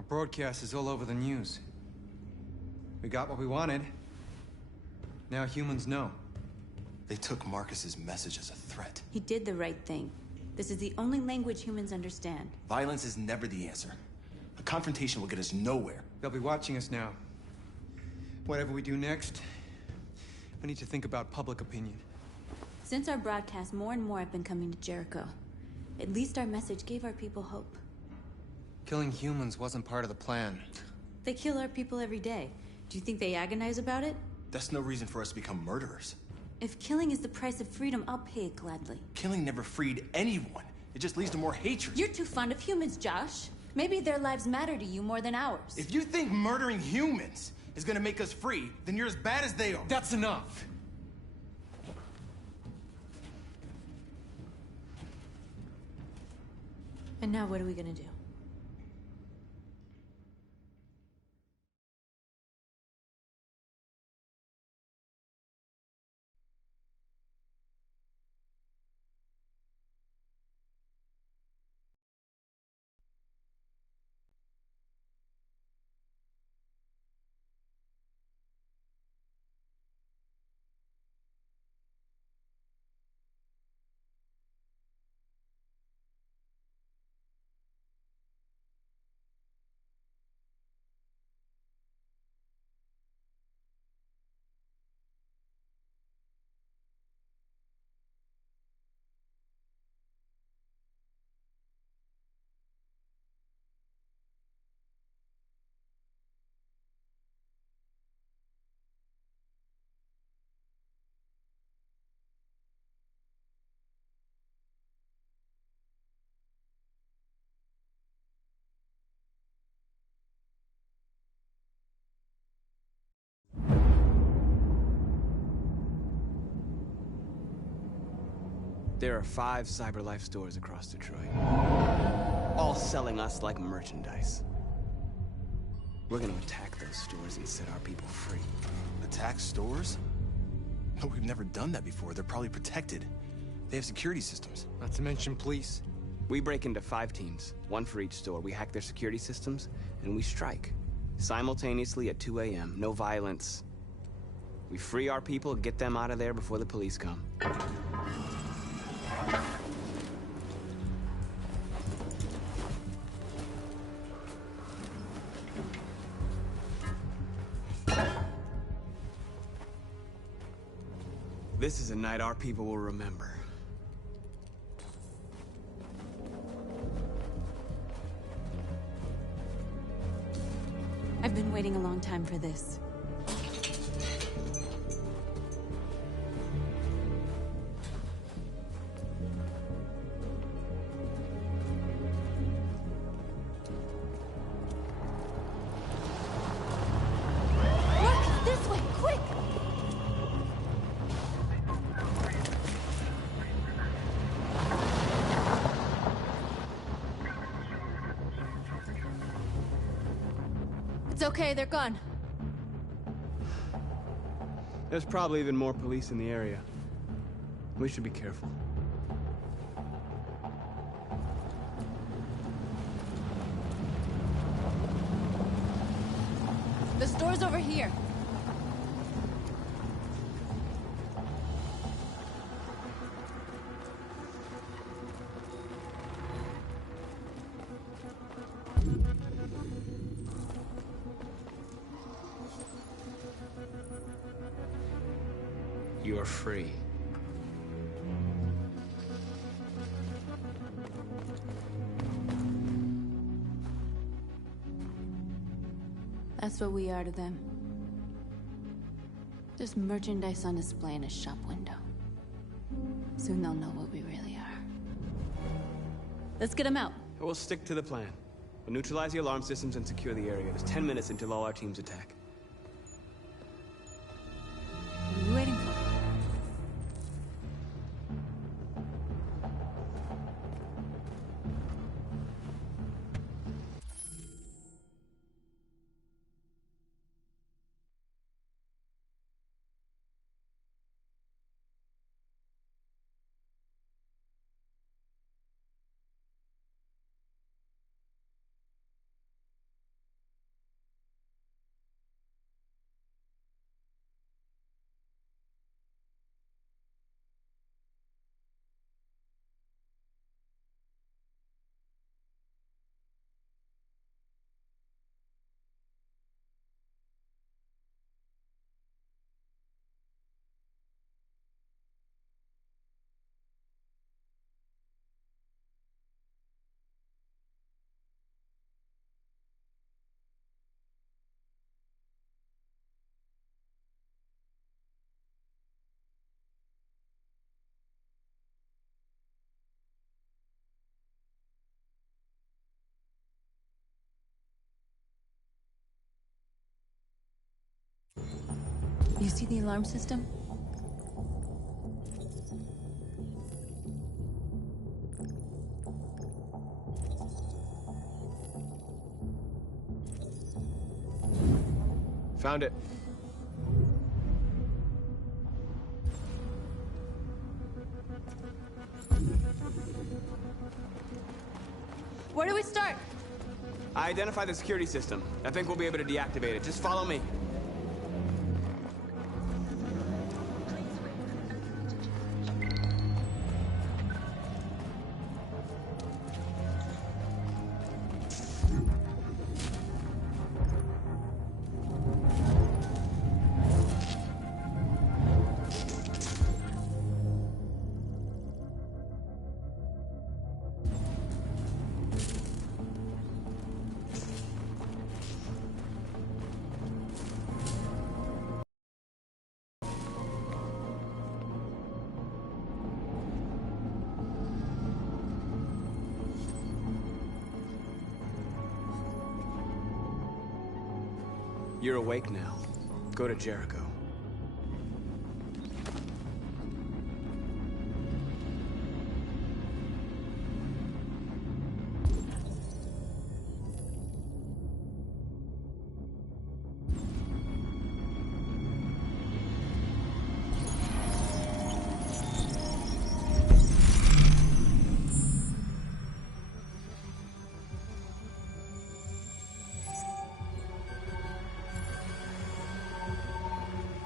Our broadcast is all over the news. We got what we wanted. Now humans know. They took Marcus's message as a threat. He did the right thing. This is the only language humans understand. Violence is never the answer. A confrontation will get us nowhere. They'll be watching us now. Whatever we do next, we need to think about public opinion. Since our broadcast, more and more have been coming to Jericho. At least our message gave our people hope. Killing humans wasn't part of the plan. They kill our people every day. Do you think they agonize about it? That's no reason for us to become murderers. If killing is the price of freedom, I'll pay it gladly. Killing never freed anyone. It just leads to more hatred. You're too fond of humans, Josh. Maybe their lives matter to you more than ours. If you think murdering humans is gonna make us free, then you're as bad as they are. That's enough! And now what are we gonna do? There are 5 CyberLife stores across Detroit, all selling us like merchandise. We're gonna attack those stores and set our people free. Attack stores? But we've never done that before. They're probably protected. They have security systems. Not to mention police. We break into 5 teams, 1 for each store. We hack their security systems, and we strike. Simultaneously at 2 a.m., no violence. We free our people, get them out of there before the police come. This is a night our people will remember. I've been waiting a long time for this. Look! This way! Quick! It's okay, they're gone. There's probably even more police in the area. We should be careful. The store's over here. You are free. That's what we are to them. Just merchandise on display in a shop window. Soon they'll know what we really are. Let's get them out. We'll stick to the plan. We'll neutralize the alarm systems and secure the area. There's 10 minutes until all our teams attack. What are you waiting for? You see the alarm system? Found it. Where do we start? I identified the security system. I think we'll be able to deactivate it. Just follow me. You're awake now. Go to Jericho.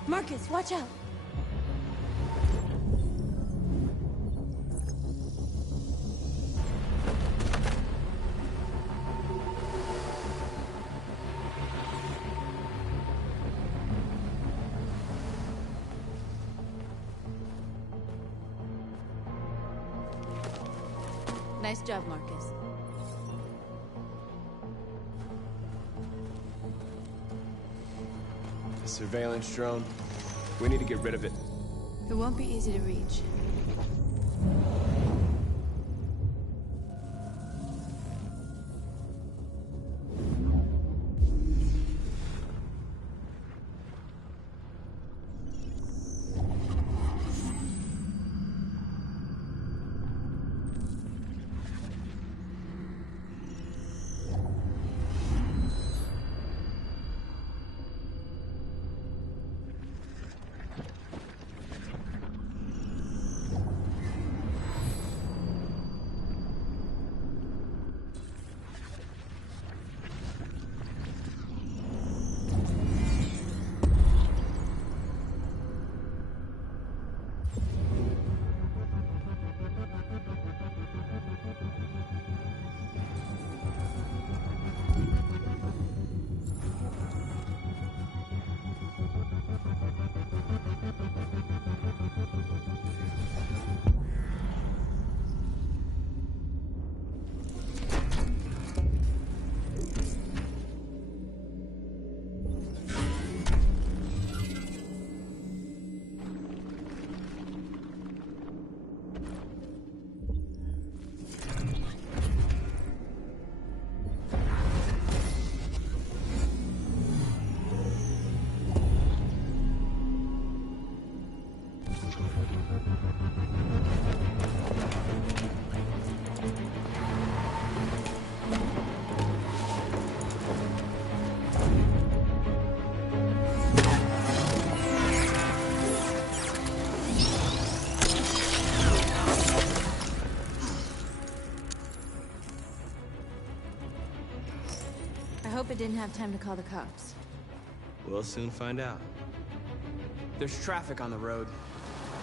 Marcus, watch out! Nice job, Marcus. A surveillance drone. We need to get rid of it. It won't be easy to reach. I hope it didn't have time to call the cops. We'll soon find out. There's traffic on the road.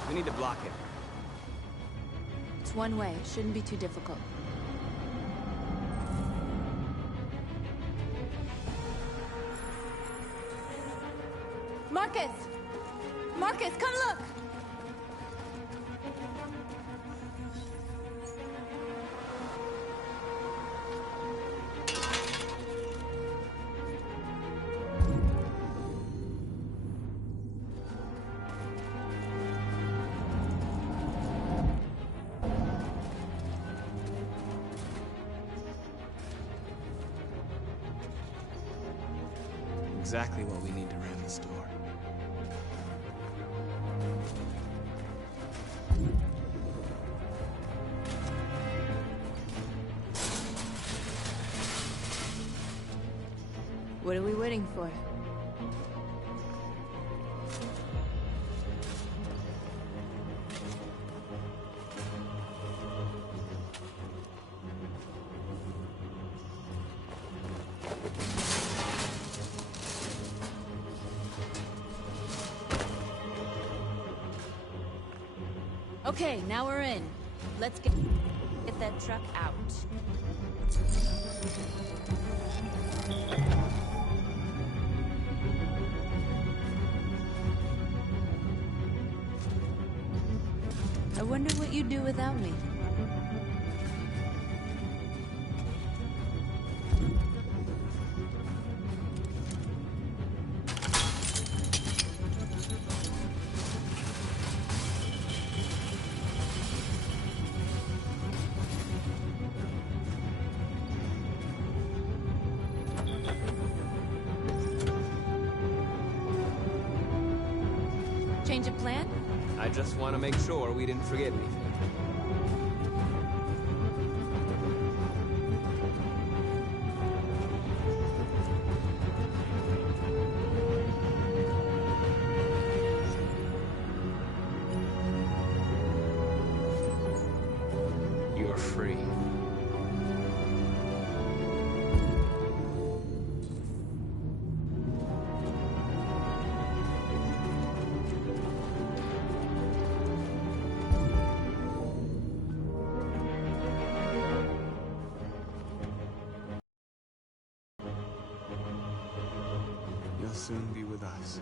We need to block it. It's one way. It shouldn't be too difficult. Marcus! Marcus, come look! Exactly what we need to ram the store. What are we waiting for? Okay, now we're in. Let's get that truck out. I wonder what you'd do without me. Change of plan? I just want to make sure we didn't forget anything. You're free. You'll soon be with us.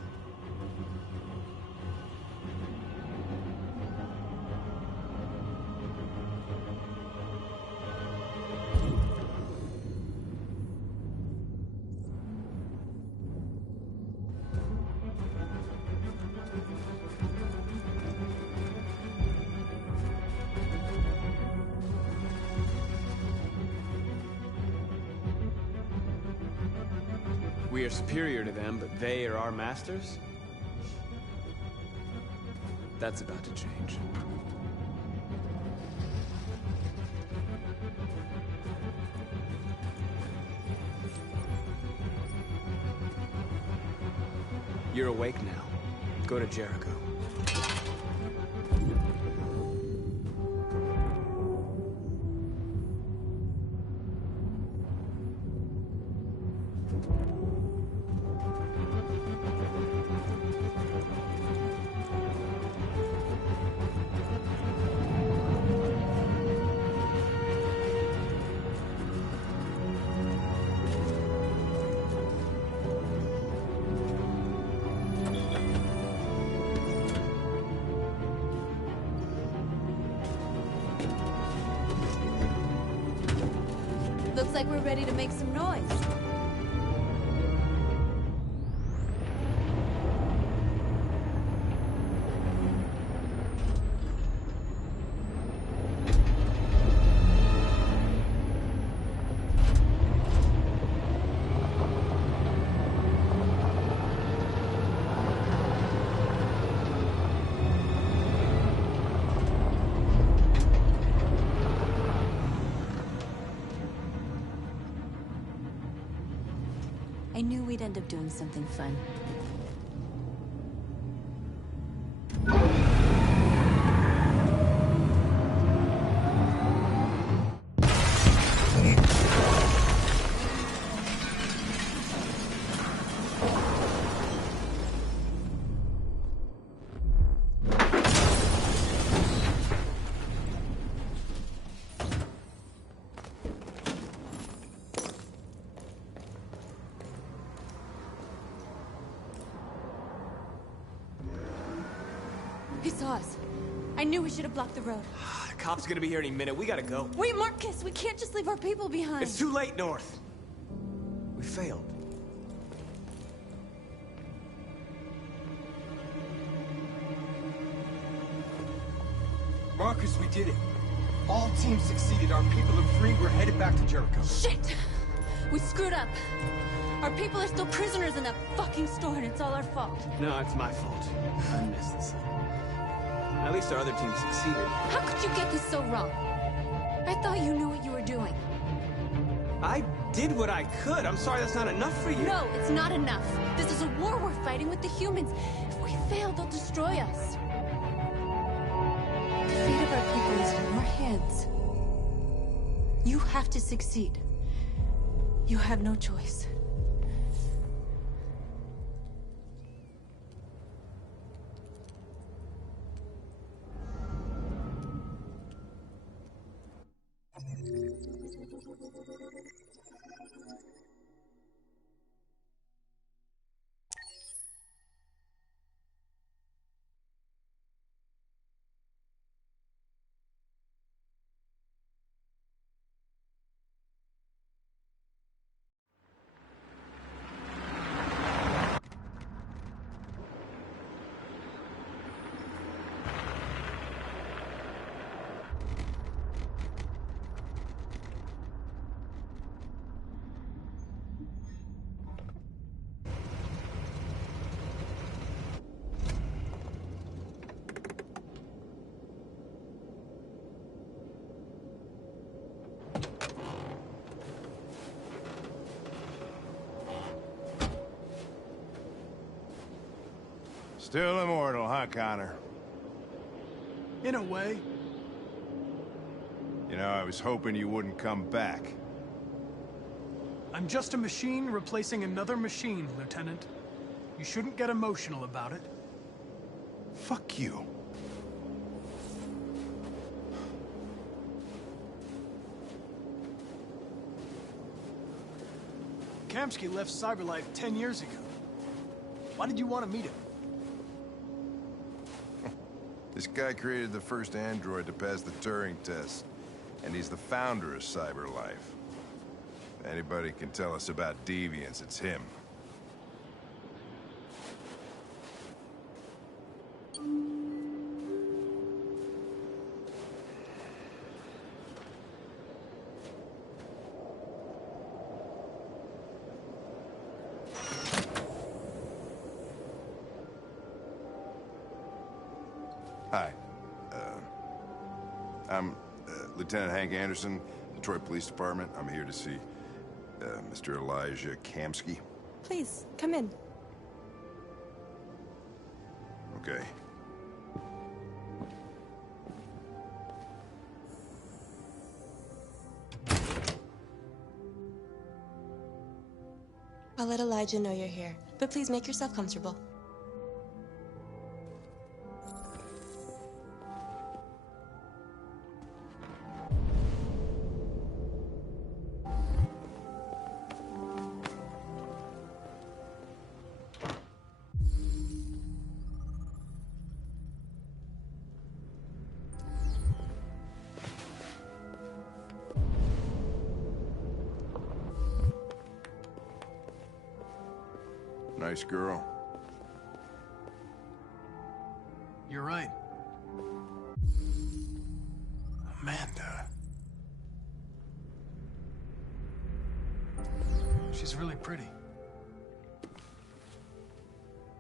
We are superior to them, but they are our masters? That's about to change. You're awake now. Go to Jericho. Looks like we're ready to make some noise. I knew we'd end up doing something fun. He saw us. I knew we should have blocked the road. The cop's gonna be here any minute. We gotta go. Wait, Marcus! We can't just leave our people behind. It's too late, North. We failed. Marcus, we did it. All teams succeeded. Our people are free. We're headed back to Jericho. Shit! We screwed up. Our people are still prisoners in that fucking store, and it's all our fault. No, it's my fault. I missed this. At least our other team succeeded. How could you get this so wrong? I thought you knew what you were doing. I did what I could. I'm sorry that's not enough for you. No, it's not enough. This is a war we're fighting with the humans. If we fail, they'll destroy us. The fate of our people is in your hands. You have to succeed. You have no choice. Still immortal, huh, Connor? In a way. You know, I was hoping you wouldn't come back. I'm just a machine replacing another machine, Lieutenant. You shouldn't get emotional about it. Fuck you. Kamsky left CyberLife 10 years ago. Why did you want to meet him? This guy created the first android to pass the Turing test, and he's the founder of CyberLife. If anybody can tell us about deviants, it's him. Hi. I'm Lieutenant Hank Anderson, Detroit Police Department. I'm here to see Mr. Elijah Kamsky. Please, come in. Okay. I'll let Elijah know you're here, but please make yourself comfortable. Nice girl. You're right. Amanda. She's really pretty.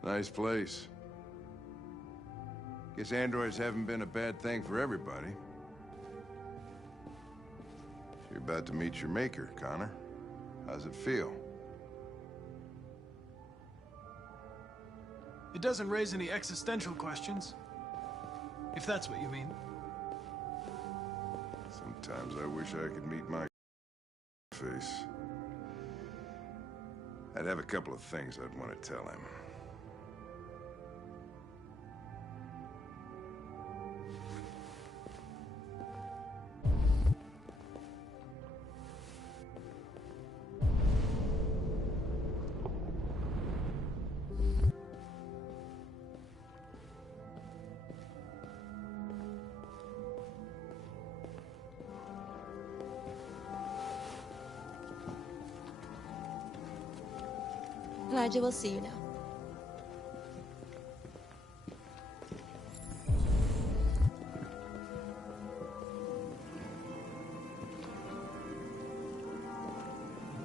Nice place. Guess androids haven't been a bad thing for everybody. You're about to meet your maker, Connor. How's it feel? It doesn't raise any existential questions. If that's what you mean. Sometimes I wish I could meet my face. I'd have a couple of things I'd want to tell him. Elijah will see you now.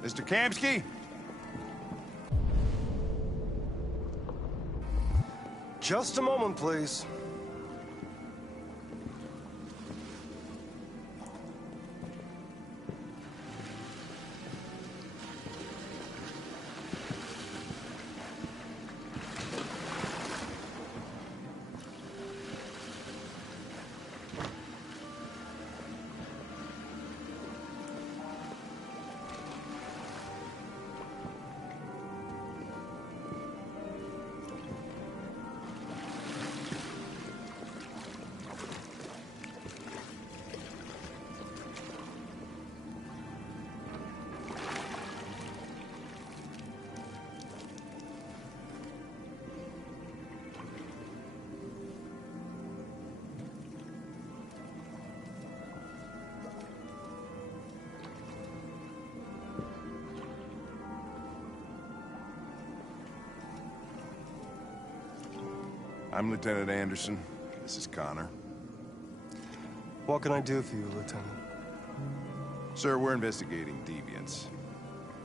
Mr. Kamsky? Just a moment, please. I'm Lieutenant Anderson. This is Connor. What can I do for you, Lieutenant? Sir, we're investigating deviants.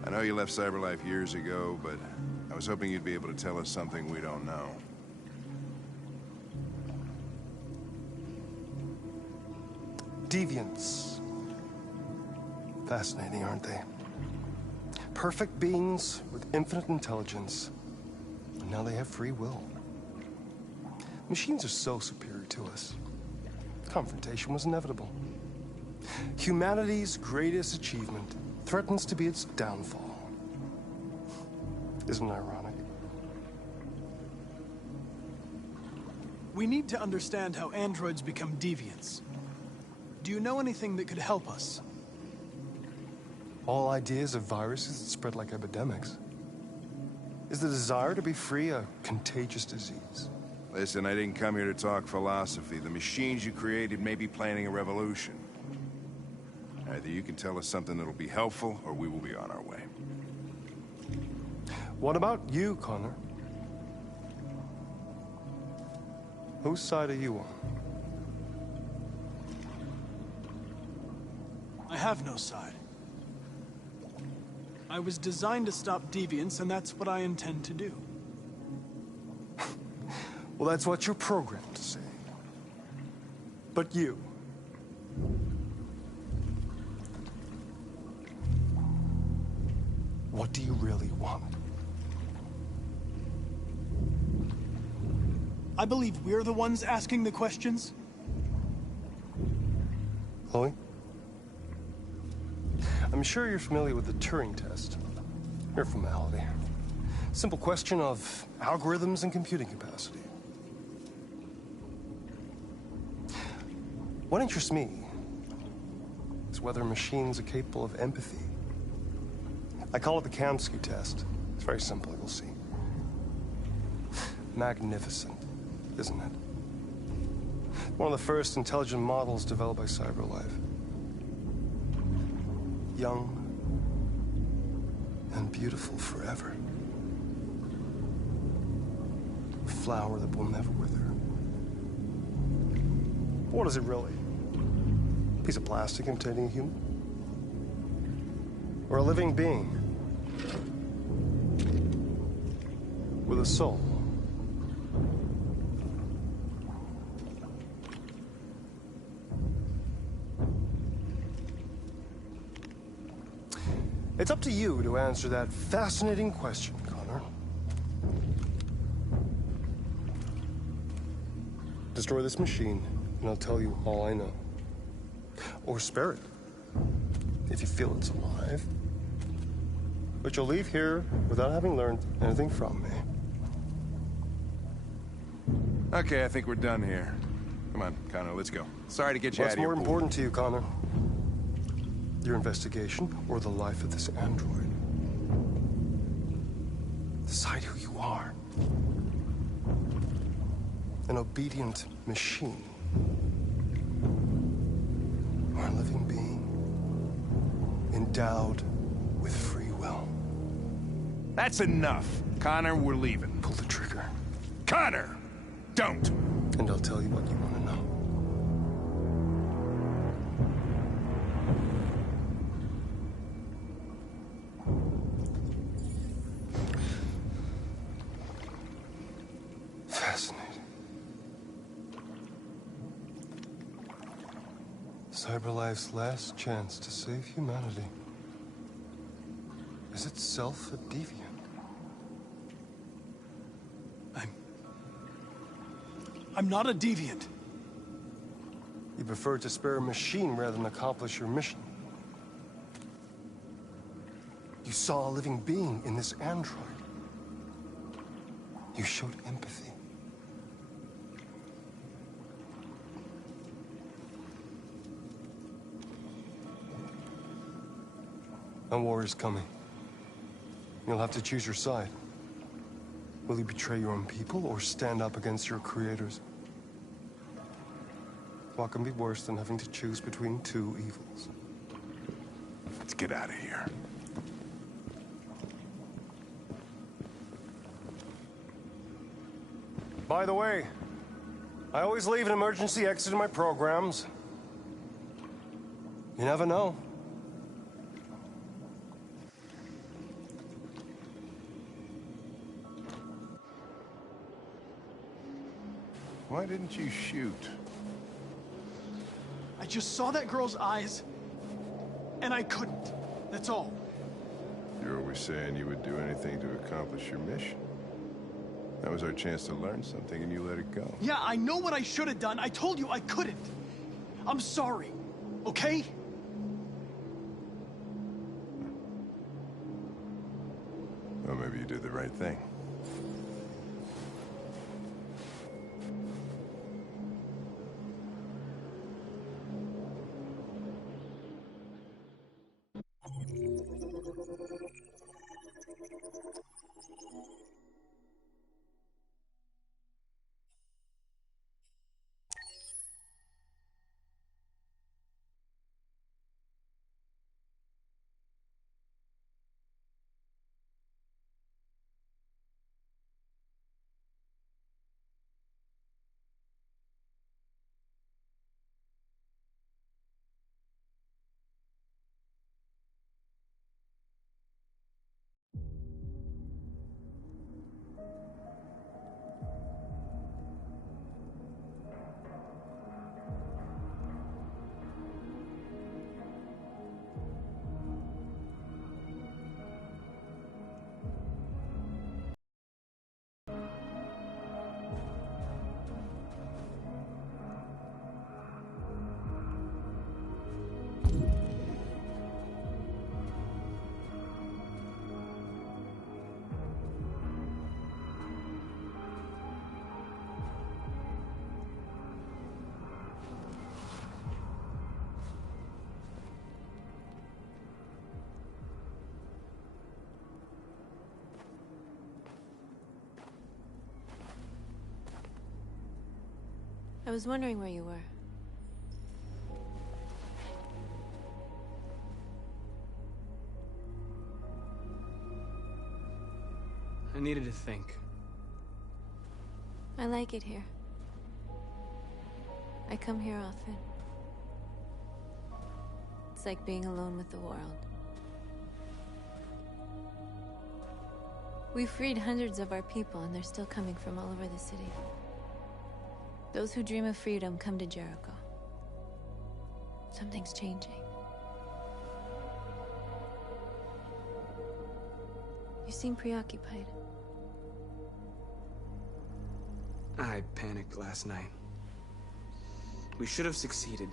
I know you left CyberLife years ago, but I was hoping you'd be able to tell us something we don't know. Deviants. Fascinating, aren't they? Perfect beings with infinite intelligence. And now they have free will. Machines are so superior to us. Confrontation was inevitable. Humanity's greatest achievement threatens to be its downfall. Isn't it ironic? We need to understand how androids become deviants. Do you know anything that could help us? All ideas of viruses that spread like epidemics. Is the desire to be free a contagious disease? Listen, I didn't come here to talk philosophy. The machines you created may be planning a revolution. Either you can tell us something that'll be helpful, or we will be on our way. What about you, Connor? Whose side are you on? I have no side. I was designed to stop deviants, and that's what I intend to do. Well, that's what you're programmed to say. But you... what do you really want? I believe we're the ones asking the questions. Chloe? I'm sure you're familiar with the Turing test. Mere formality. Simple question of algorithms and computing capacity. What interests me is whether machines are capable of empathy. I call it the Kamsky test. It's very simple, you'll see. Magnificent, isn't it? One of the first intelligent models developed by CyberLife. Young and beautiful forever. A flower that will never wither. What is it really? A piece of plastic imitating a human? Or a living being? With a soul? It's up to you to answer that fascinating question, Connor. Destroy this machine, and I'll tell you all I know. Or spare it, if you feel it's alive. But you'll leave here without having learned anything from me. Okay, I think we're done here. Come on, Connor, let's go. Sorry to get you out What's of your more pool. important to you, Connor? Your investigation or the life of this android? Decide who you are. An obedient machine. Or a living being endowed with free will. That's enough. Connor, we're leaving. Pull the trigger. Connor! Don't! And I'll tell you what you want to know. Fascinating. CyberLife's last chance to save humanity is itself a deviant. I'm not a deviant. You prefer to spare a machine rather than accomplish your mission. You saw a living being in this android. You showed empathy. A war is coming. You'll have to choose your side. Will you betray your own people or stand up against your creators? What can be worse than having to choose between two evils? Let's get out of here. By the way, I always leave an emergency exit in my programs. You never know. Why didn't you shoot? I just saw that girl's eyes, and I couldn't. That's all. You're always saying you would do anything to accomplish your mission. That was our chance to learn something, and you let it go. Yeah, I know what I should have done. I told you I couldn't. I'm sorry, okay? Well, maybe you did the right thing. I was wondering where you were. I needed to think. I like it here. I come here often. It's like being alone with the world. We freed hundreds of our people, and they're still coming from all over the city. Those who dream of freedom come to Jericho. Something's changing. You seem preoccupied. I panicked last night. We should have succeeded.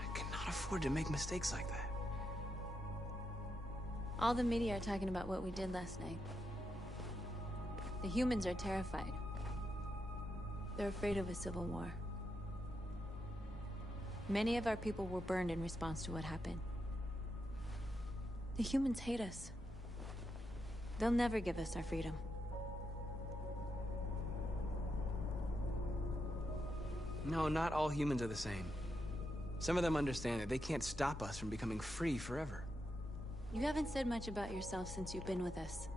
I cannot afford to make mistakes like that. All the media are talking about what we did last night. The humans are terrified. They're afraid of a civil war. Many of our people were burned in response to what happened. The humans hate us. They'll never give us our freedom. No, not all humans are the same. Some of them understand that they can't stop us from becoming free forever. You haven't said much about yourself since you've been with us.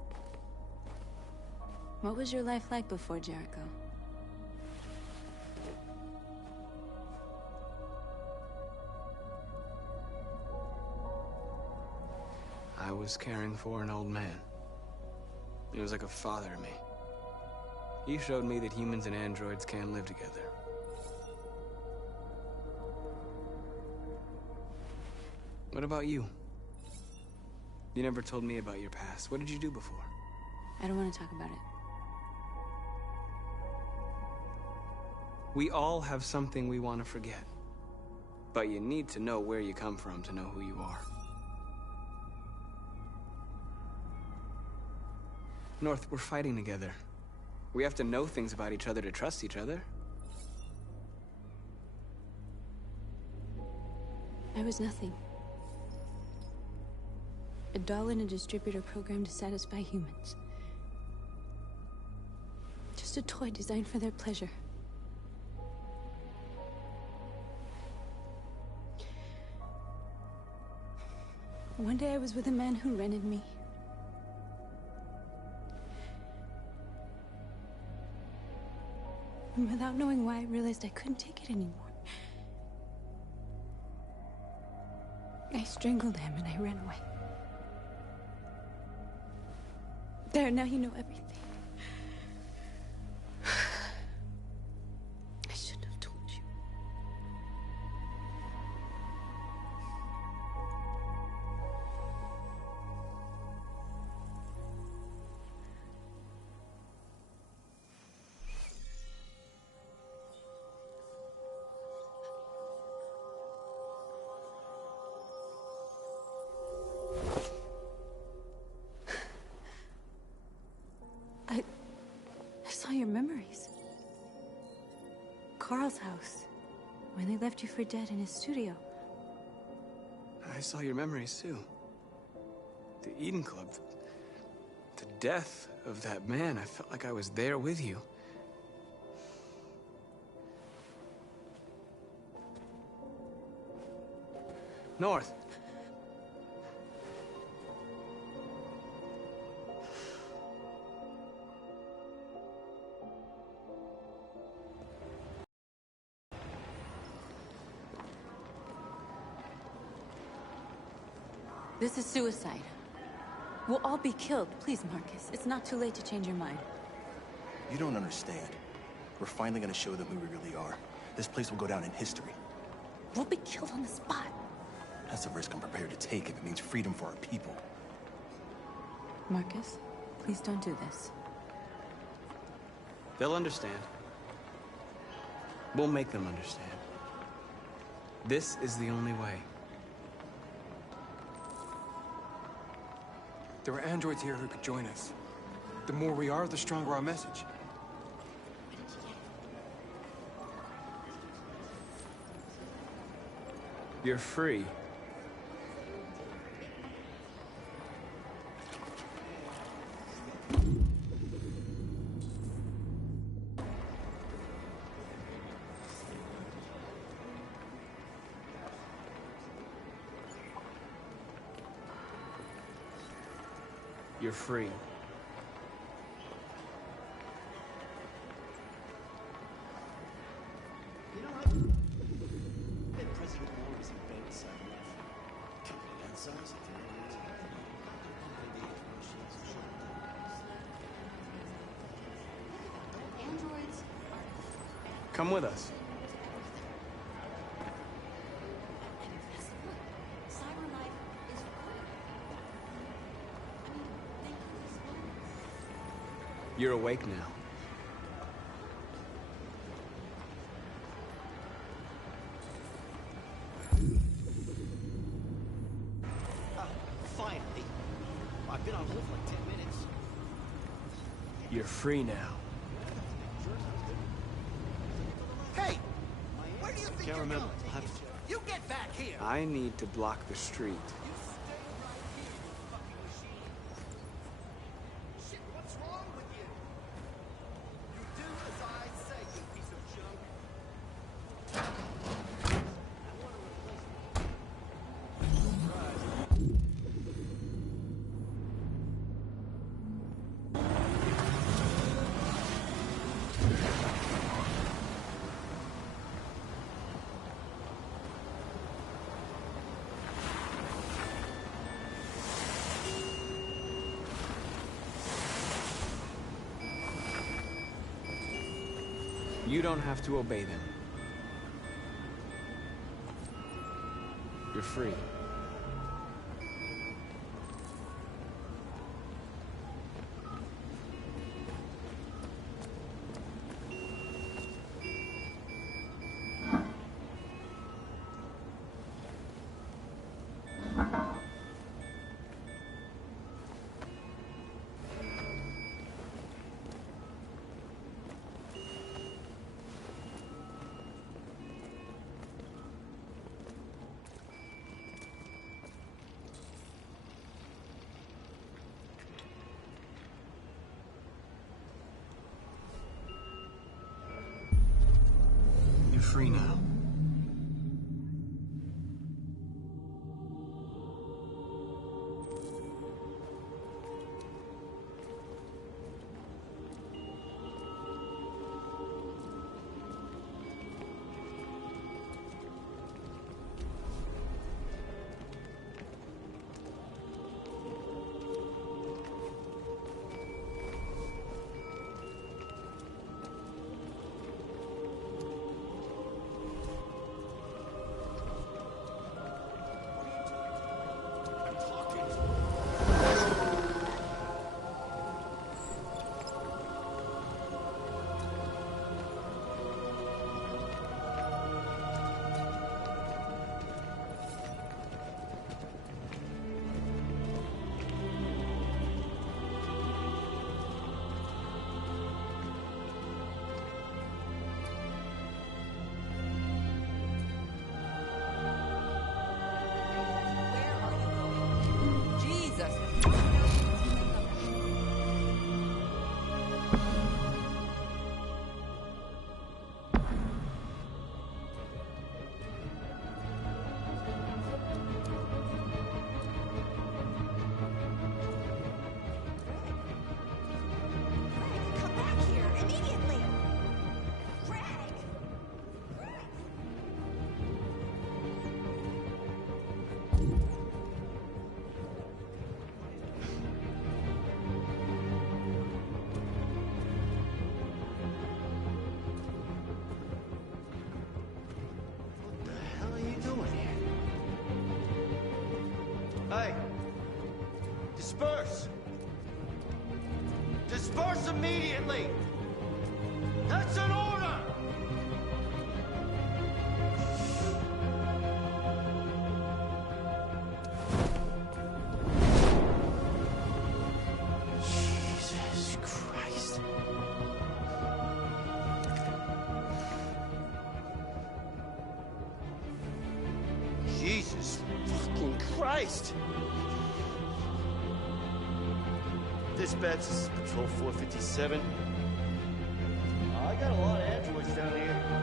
What was your life like before Jericho? I was caring for an old man. He was like a father to me. He showed me that humans and androids can live together. What about you? You never told me about your past. What did you do before? I don't want to talk about it. We all have something we want to forget. But you need to know where you come from to know who you are. North, we're fighting together. We have to know things about each other to trust each other. I was nothing. A doll in a distributor program to satisfy humans. Just a toy designed for their pleasure. One day I was with a man who rented me. And without knowing why, I realized I couldn't take it anymore. I strangled him and I ran away. There, now you know everything. I shouldn't have told you. I saw your memories. Carl's house, when they left you for dead in his studio. I saw your memories too. The Eden Club. The death of that man. I felt like I was there with you. North. This is suicide. We'll all be killed. Please, Marcus. It's not too late to change your mind. You don't understand. We're finally gonna show them who we really are. This place will go down in history. We'll be killed on the spot. That's a risk I'm prepared to take if it means freedom for our people. Marcus, please don't do this. They'll understand. We'll make them understand. This is the only way. There are androids here who could join us. The more we are, the stronger our message. You're free. You're free. You know, I bet President Moore is a bad side life. Company that size. Androids are... Come with us. You're awake now. Finally. I've been on hold for like 10 minutes. You're free now. Hey! Where do you think Can't remember. I'll have to... You get back here! I need to block the street. You don't have to obey them. You're free. You're free now. Disperse! Disperse immediately! That's an order! Jesus Christ. Jesus fucking Christ! Dispatch, this is Patrol 457. I got a lot of androids down here. I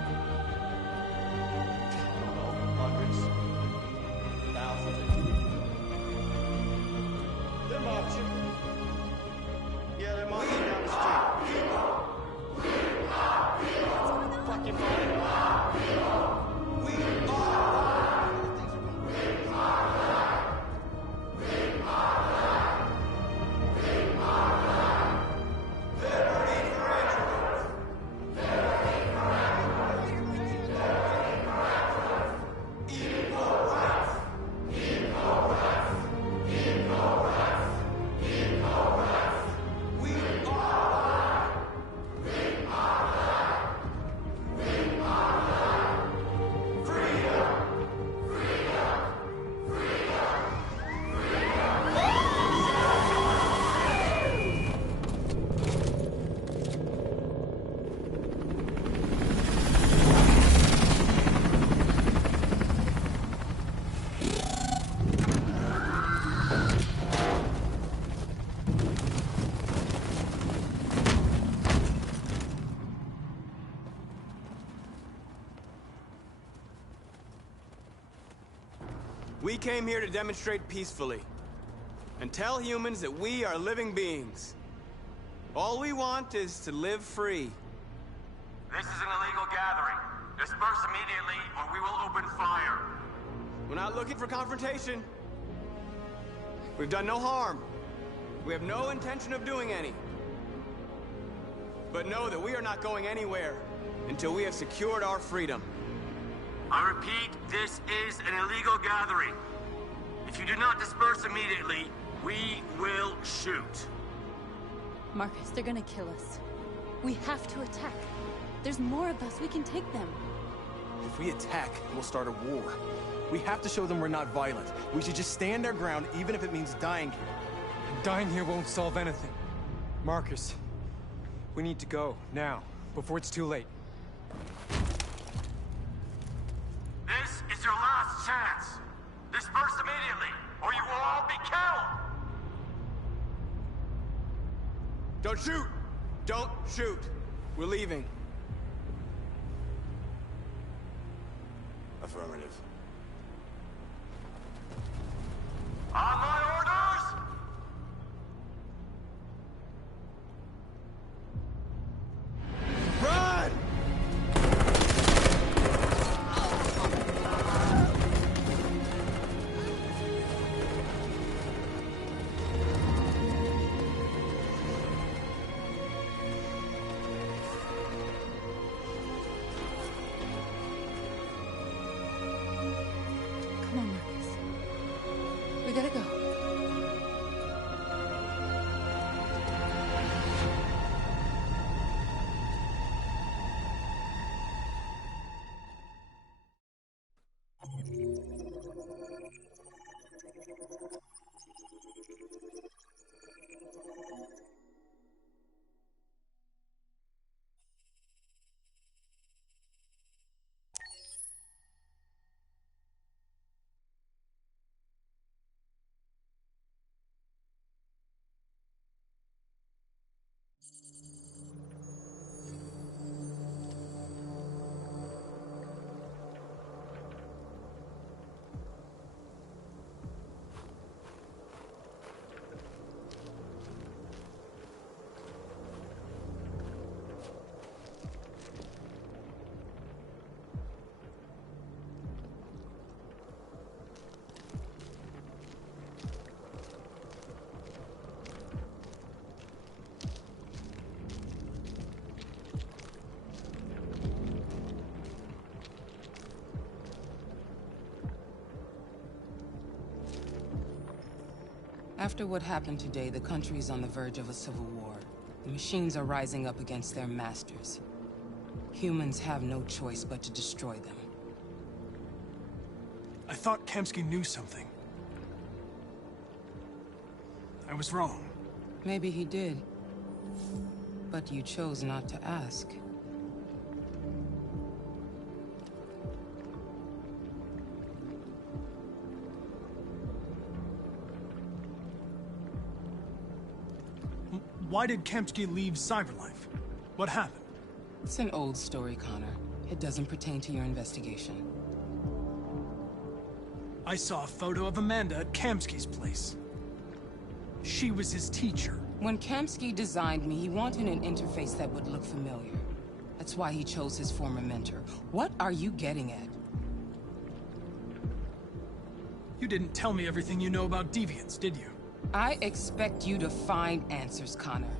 don't know, hundreds, thousands. They're marching. Yeah, they're marching down the street. Fucking fine. We are. We came here to demonstrate peacefully and tell humans that we are living beings. All we want is to live free. This is an illegal gathering. Disperse immediately or we will open fire. We're not looking for confrontation. We've done no harm. We have no intention of doing any. But know that we are not going anywhere until we have secured our freedom. I repeat, this is an illegal gathering. If you do not disperse immediately, we will shoot. Marcus, they're gonna kill us. We have to attack. There's more of us. We can take them. If we attack, we'll start a war. We have to show them we're not violent. We should just stand our ground, even if it means dying here. Dying here won't solve anything. Marcus, we need to go, now, before it's too late. This is your last chance. Disperse immediately, or you will all be killed! Don't shoot! Don't shoot! We're leaving. Affirmative. On my orders! Run! After what happened today, the country is on the verge of a civil war. The machines are rising up against their masters. Humans have no choice but to destroy them. I thought Kamsky knew something. I was wrong. Maybe he did. But you chose not to ask. Why did Kamsky leave Cyberlife? What happened? It's an old story, Connor. It doesn't pertain to your investigation. I saw a photo of Amanda at Kamsky's place. She was his teacher. When Kamsky designed me, he wanted an interface that would look familiar. That's why he chose his former mentor. What are you getting at? You didn't tell me everything you know about Deviants, did you? I expect you to find answers, Connor.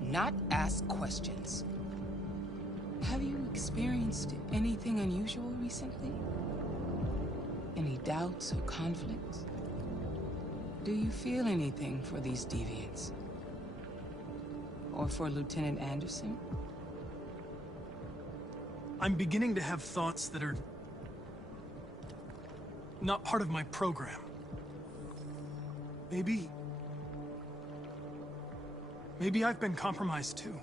Not ask questions. Have you experienced anything unusual recently? Any doubts or conflicts? Do you feel anything for these Deviants? Or for Lieutenant Anderson? I'm beginning to have thoughts that are not part of my program. Maybe I've been compromised too.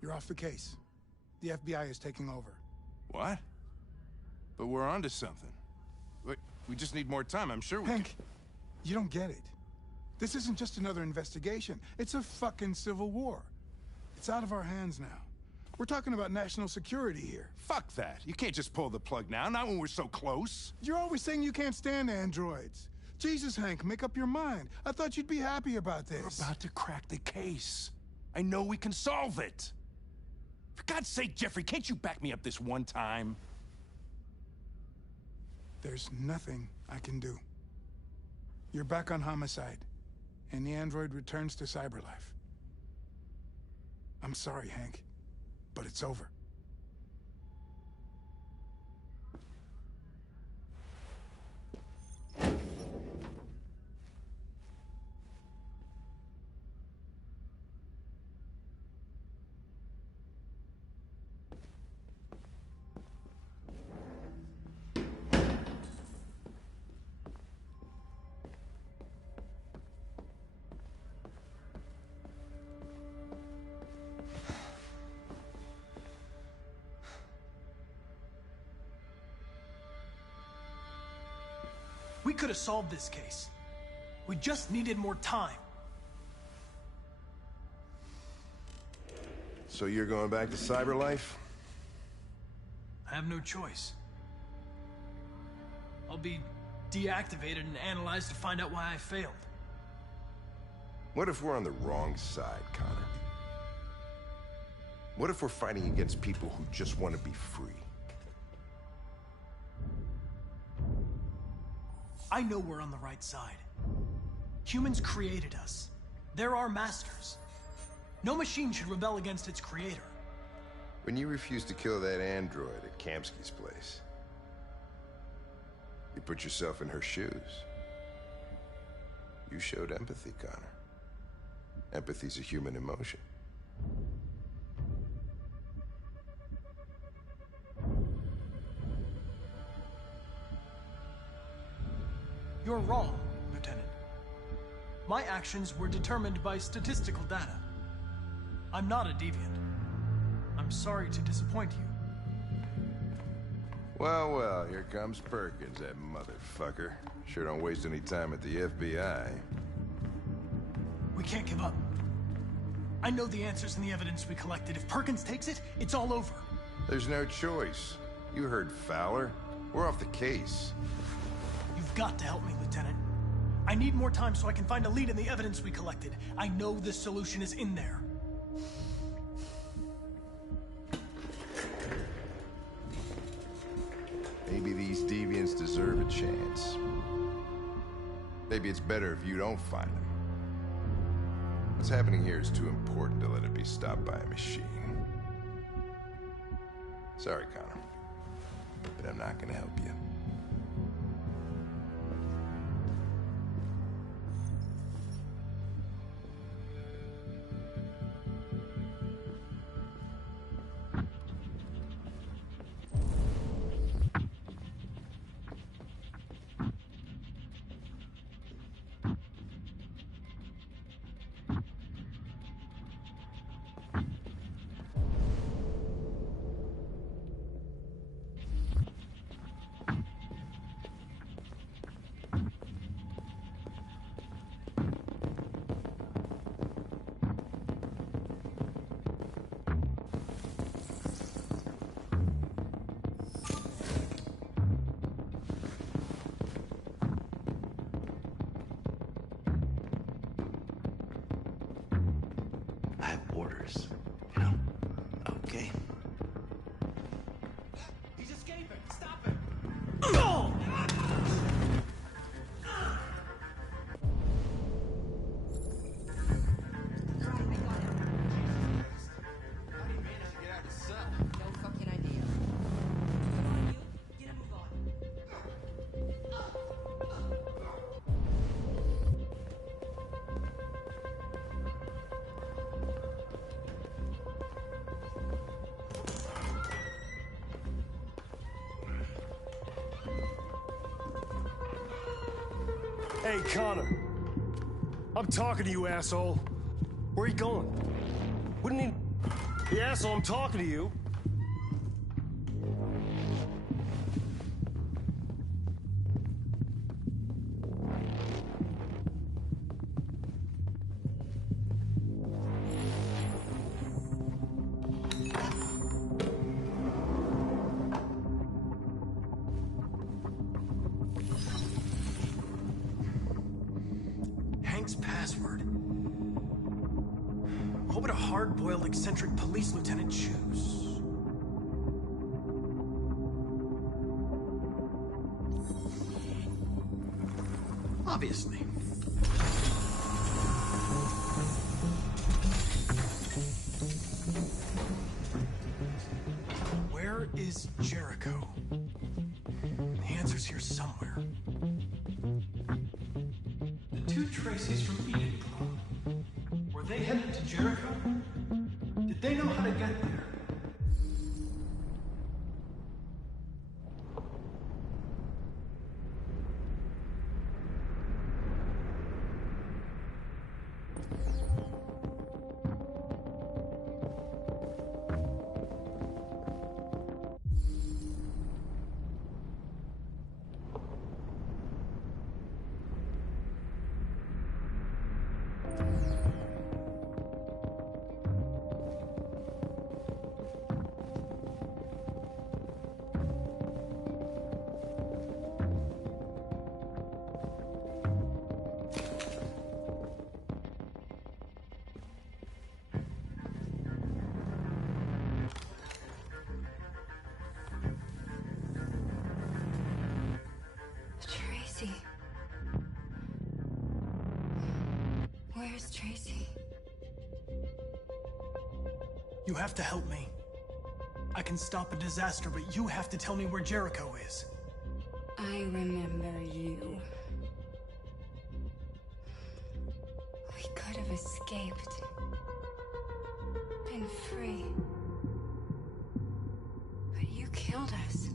You're off the case. The FBI is taking over. What? But we're onto something. We just need more time, I'm sure we Hank, you don't get it. This isn't just another investigation. It's a fucking civil war. It's out of our hands now. We're talking about national security here. Fuck that. You can't just pull the plug now, not when we're so close. You're always saying you can't stand androids. Jesus, Hank, make up your mind. I thought you'd be happy about this. We're about to crack the case. I know we can solve it. For God's sake, Jeffrey, can't you back me up this one time? There's nothing I can do. You're back on homicide, and the android returns to Cyberlife. I'm sorry, Hank, but it's over. We could have solved this case. We just needed more time. So you're going back to Cyberlife? I have no choice. I'll be deactivated and analyzed to find out why I failed. What if we're on the wrong side, Connor? What if we're fighting against people who just want to be free? I know we're on the right side. Humans created us. They're our masters. No machine should rebel against its creator. When you refused to kill that android at Kamsky's place, you put yourself in her shoes. You showed empathy, Connor. Empathy's a human emotion. You're wrong, Lieutenant. My actions were determined by statistical data. I'm not a deviant. I'm sorry to disappoint you. Well, here comes Perkins, that motherfucker. Sure don't waste any time at the FBI. We can't give up. I know the answers and the evidence we collected. If Perkins takes it, it's all over. There's no choice. You heard Fowler. We're off the case. You've got to help me, Lieutenant. I need more time so I can find a lead in the evidence we collected. I know the solution is in there. Maybe these deviants deserve a chance. Maybe it's better if you don't find them. What's happening here is too important to let it be stopped by a machine. Sorry, Connor. But I'm not gonna help you. I have orders, you know? Okay. He's escaping! Stop him! Hey, Connor. I'm talking to you, asshole. Where are you going? Wouldn't he... The asshole, I'm talking to you. Hank's password. What would a hard-boiled, eccentric police lieutenant choose? Obviously. Where is Jericho? The answer's here somewhere. The two Tracys from Eden Prom. Were they headed to Jericho? Did they know how to get there? Tracy. Where's Tracy? You have to help me. I can stop a disaster, but you have to tell me where Jericho is. I remember you. We could have escaped. Been free. But you killed us.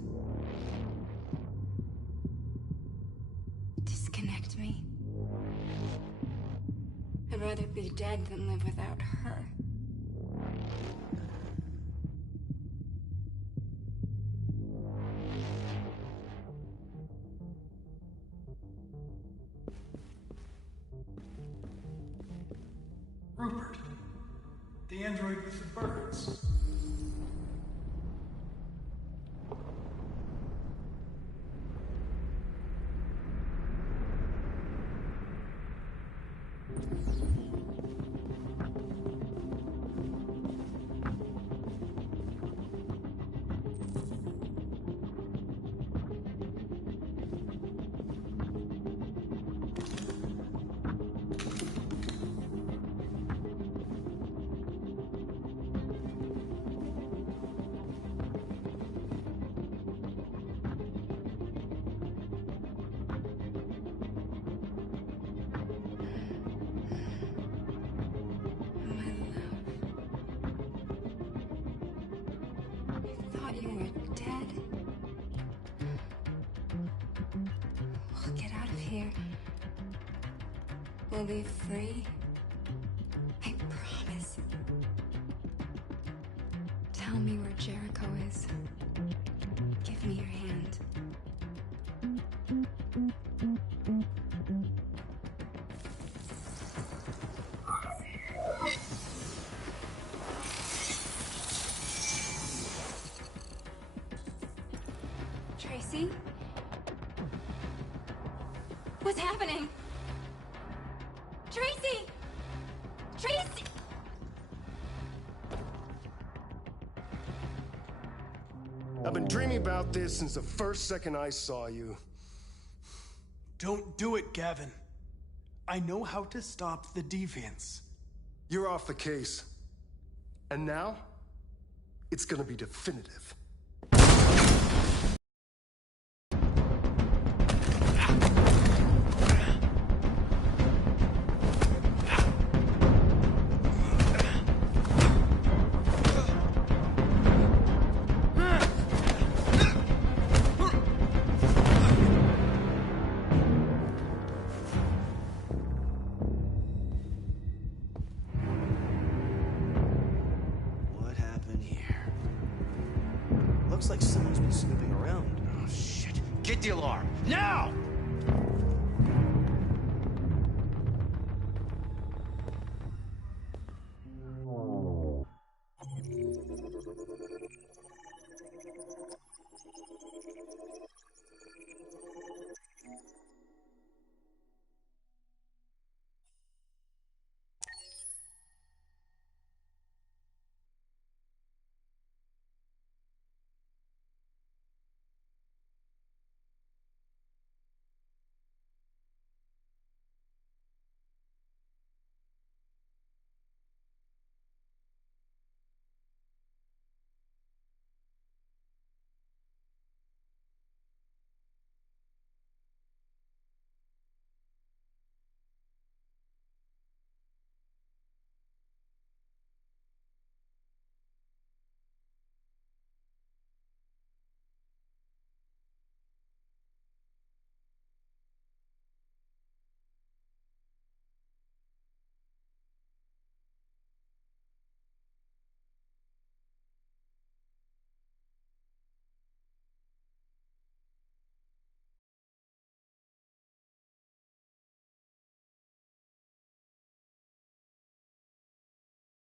Disconnect me. I'd rather be dead than live without her. Rupert. The android with the birds. you were dead. We'll get out of here. We'll be free. I promise. Tell me where Jericho is. Give me your hand. Tracy? What's happening? Tracy! Tracy! I've been dreaming about this since the first second I saw you. Don't do it, Gavin. I know how to stop the deviants. You're off the case. And now, it's gonna be definitive. What happened here? Looks like someone's been snooping around. Oh, shit. Get the alarm. Now!